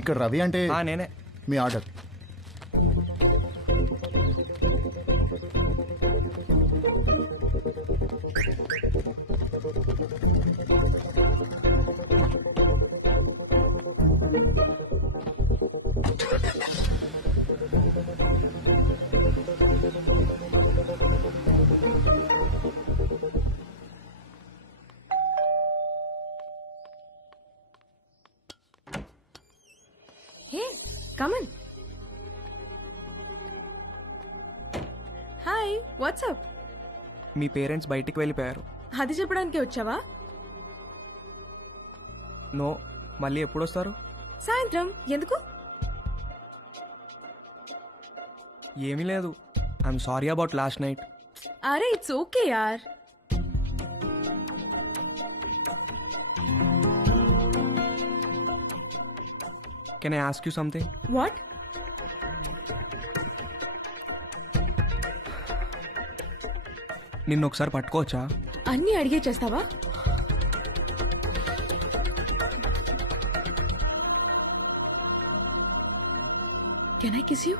ఇక్కడ రవి అంటే నేనే. మీ order. Hey, come in. Hi, what's up? మీ పేరెంట్స్ బయటికి వెళ్ళిపోయారు. అది చెప్పడానికి వచ్చావా? నో, మళ్ళీ ఎప్పుడు వస్తారు? సాయంత్రం. ఎందుకు? ఏమీ లేదు. I'm sorry about last night. అరే ఇట్స్ ఓకే యార్. Can I ask you something? What? నిన్ను ఒకసారి పట్టుకోవచ్చా? అన్నీ అడిగే చేస్తావా? Can I kiss you?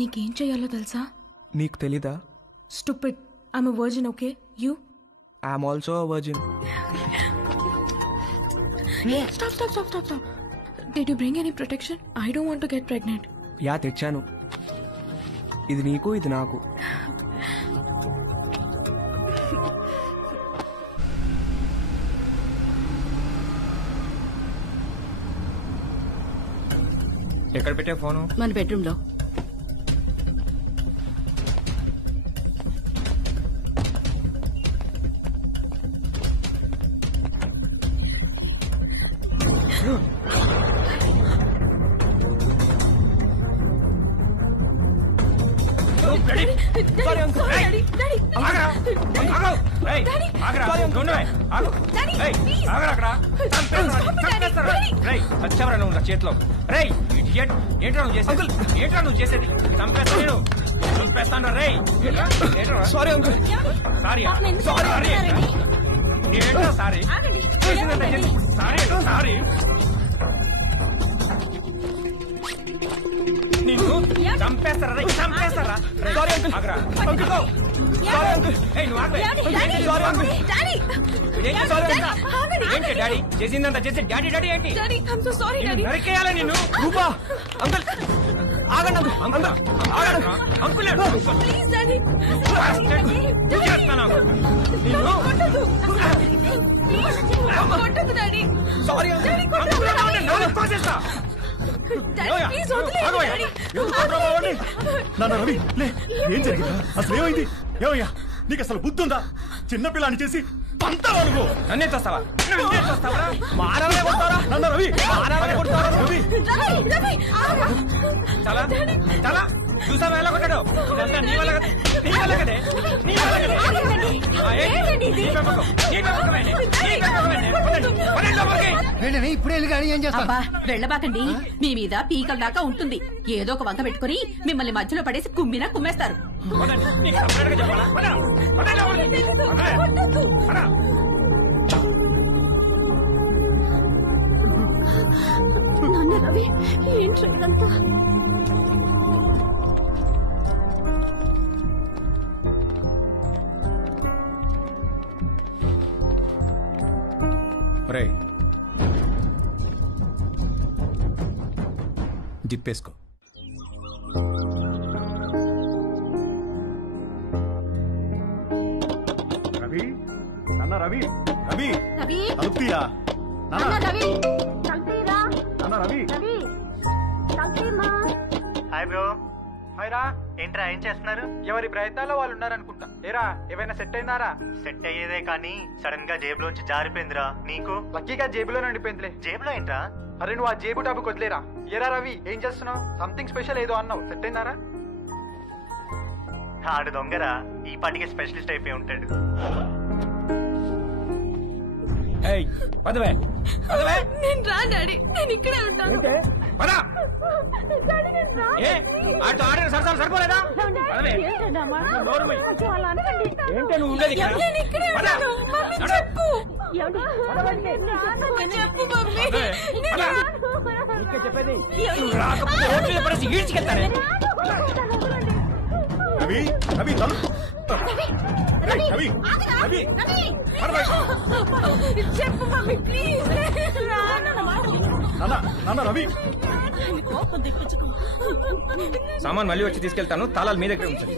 నీకేం చెయ్యాలో తెలుసా? నీకు తెలీదా? Stupid. I'm a virgin, okay? You? I'm also a virgin. Stop. Did you bring any protection? I don't want to get pregnant. Yeah, తెచ్చాను. ఇది నీకు, ఇది నాకు. ఎక్కడ పెట్టే ఫోను? మన బెడ్రూమ్ లో. చేతిలో ఏంట్రా నువ్వు చేసేది? చంపేస్తాను. Sorry uncle. సారీ ఏంటో సారీ సారీ నిన్ను చంపేస్తారా? Sorry uncle. ఏంటి డాడీ చేసిందంతా చేసి డాడీ ఏంటి నరికేయాలి నిన్ను? రూపా అంకుల్ ఆగండి. అంకుల్ నాన్న రవి లే, ఏం జరిగిందా? అసలు ఏమైంది? ఏమయ్యా నీకు అసలు బుద్ధి ఉందా? చిన్నపిల్లని చేసి పంతావా నువ్వు? నన్నే చూస్తావా? నాన్న రవి చాలా చూసావా ఎలా కొట్టాడు? ఇదంతా నీ వల్ల కదే. ఇప్పుడే వెళ్ళబాకండి. మీ మీద పీకల దాకా ఉంటుంది. ఏదో ఒక వంక పెట్టుకుని మిమ్మల్ని మధ్యలో పడేసి కుమ్మినా కుమ్మేస్తారు. రవి ఏంటి ఇదంతా? జిప్పేసుకో. రవి నాన్న రవి తలుపుతీయా? నాన్న రవి. Hi bro. హాయ్ రా. ఏంట్రా ఏం చేస్తున్నారు? ఎవరి ప్రయత్నాల్లో వాళ్ళు ఉన్నారనుకుంటా. ఏరా ఏమైనా సెట్ అయిందారా? సెట్ అయ్యేదే కానీ సడన్ గా జేబులోంచి జారిపోయిందిరా. నీకు? లక్కీగా జేబులో నడిపోయిందిలే. జేబులో ఏంట్రా? అరే నువ్వు ఆ జేబు టాపిక్ వదిలేరా. ఏరా రవి ఏం చేస్తున్నావు? సంథింగ్ స్పెషల్ ఏదో అన్నావు. సెట్ అయిందారా? ఆడు దొంగరా, ఈ పాటికి స్పెషలిస్ట్ అయిపోయి ఉంటాడు. నేను రా డాడీ, నేను ఇక్కడే ఉంటాను. సరిపోలేదా? ఏంటే నువ్వు ఉండేది? చెప్పేది ఈడ్చికెళ్తానే. రవి రవి రవి రవి చెప్పు మమ్మీ ప్లీజ్. నాన్న రవి, సామాన్ మళ్ళీ వచ్చి తీసుకెళ్తాను, తాళాలు మీ దగ్గర ఉంచండి.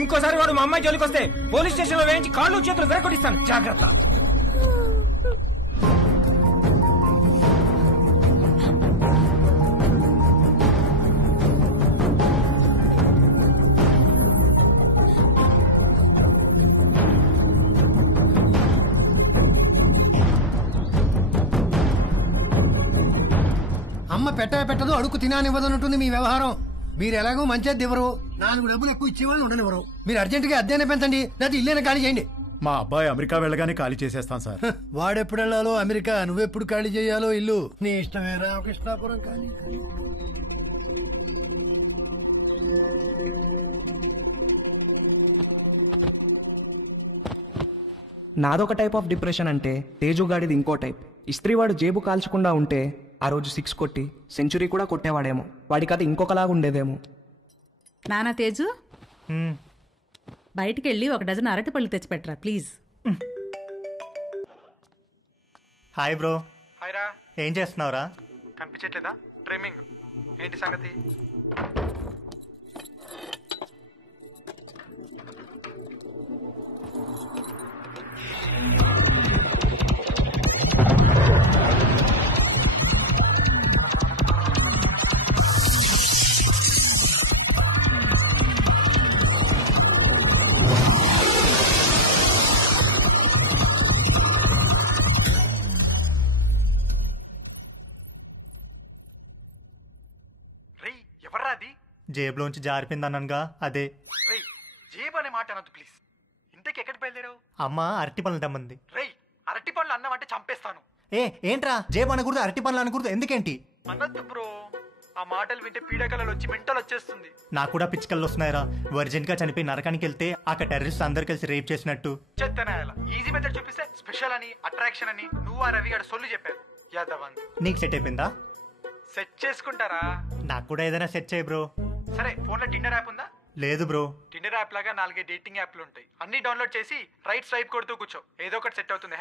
ఇంకోసారి వాడు మా అమ్మాయి జోలికి వస్తే పోలీస్ స్టేషన్ లో వేయించి కాళ్ళు చేతులు విరగొట్టిస్తాను, జాగ్రత్త. అమ్మ పెట్టదు, అడుగు తినానివ్వదన్నట్టుంది మీ వ్యవహారం. మీరు ఎలాగో మంచిది ఇవ్వరు, 4 డబ్బులు ఎక్కువ ఇచ్చేవాళ్ళు ఉండనివ్వరు. మీరు అర్జెంటుగా అద్దెనే పెంచండి, లేదా ఇల్లేనే ఖాళీ చేయండి. మా అబ్బాయి అమెరికా వెళ్ళగానే ఖాళీ చేసేస్తాను సార్. వాడెప్పుడు వెళ్ళాలో అమెరికా, నువ్వెప్పుడు ఖాళీ చేయాలో ఇల్లు నీ ఇష్టమే. రామకృష్ణాపురం ఖాళీ. నాదొక టైప్ ఆఫ్ డిప్రెషన్ అంటే తేజుగాడిది ఇంకో టైప్. ఇస్త్రీవాడు జేబు కాల్చకుండా ఉంటే ఆ రోజు 6 కొట్టి సెంచురీ కూడా కొట్టేవాడేమో. వాడి కథ ఇంకొకలాగా ఉండేదేమో. నానా తేజు, బయటికెళ్ళి 1 డజన్ అరటిపళ్ళు తెచ్చిపెట్టరా ప్లీజ్. Hi bro. హాయ్ రా. ఏం చేస్తున్నావురా? కనిపించట్లేదా? ట్రిమ్మింగ్. ఏంటి సంగతి? జేబులోంచి జారిపోయిందన్నానుగా, అదే. జేబు అనే మాట అనొద్దు ప్లీజ్. ఇంతకి ఎక్కడికి బయలుదేరావు? అమ్మ అరటి పనులు తెమ్మంది. అరటి పనులు అన్నావంటే చంపేస్తాను. ఏంట్రా జేబు అనకూడదు, అరటి పనులు అనకూడదు, ఎందుకేంటి? అనొద్దు బ్రో, ఆ మాటలు వింటే పీడకలలు వచ్చి మెంటల్ వచ్చేస్తుంది. నాకు కూడా పిచ్చికల్లో వస్తున్నాయిరా. వర్జిన్ గా చనిపోయి నరకానికి వెళ్తే అక్కడ టెర్రరిస్ట్ అందరు కలిసి రేప్ చేసినట్టు. చెత్తనాయాల ఈజీ మెథడ్ చూపిస్తే స్పెషల్ అని, అట్రాక్షన్ అని నువ్వు ఆ రవి గారు సొల్లు చెప్పారు. యాదవ్ నీకు సెట్ అయిపోయిందా? సెట్ చేసుకుంటారా? నాకు కూడా ఏదైనా సెట్ చేయి బ్రో. సరే, ఫోన్ లో టిండర్ యాప్ ఉందా? లేదు బ్రో. టిండర్ యాప్ లాగా 4 డేటింగ్ యాప్లు ఉంటాయి. అన్ని డౌన్లోడ్ చేసి రైట్ స్వైప్ కొడుతూ కూర్చో, ఏదో ఒకటి సెట్ అవుతుంది.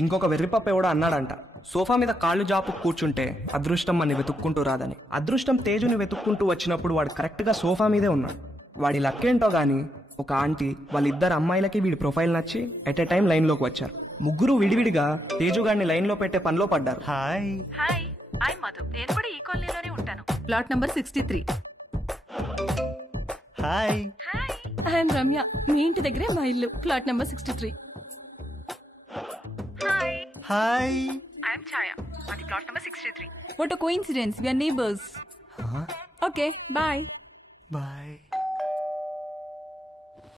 ఇంకొక వెర్రిపప్ప ఎవడో అన్నాడంట, సోఫా మీద కాళ్ళు జాపు కూర్చుంటే అదృష్టం అని వెతుక్కుంటూ రాదని. అదృష్టం తేజుని వెతుక్కుంటూ వచ్చినప్పుడు వాడు కరెక్ట్ గా సోఫా మీదే ఉన్నాడు. వాడి లక్కేంటో గాని ఒక ఆంటీ వాళ్ళిద్దరు అమ్మాయిలకి వీడి ప్రొఫైల్ నచ్చి ఎట్ ఏ టైం లైన్ లోకి వచ్చారు. ముగ్గురు విడివిడిగా తేజుగాడిని లైన్ లో పెట్టే పనిలో పడ్డారు. హాయ్. Hi, I Madhu. నేను కూడా ఈ కాలనీలోనే ఉంటాను. Plot number 63. Hi. I'm Ramya. మీ ఇంటి దగ్గరే మా ఇల్లు, plot number 63. Hi. I'm Chhaya. అది plot number 63. What a coincidence, we are neighbours. Okay, bye. Bye.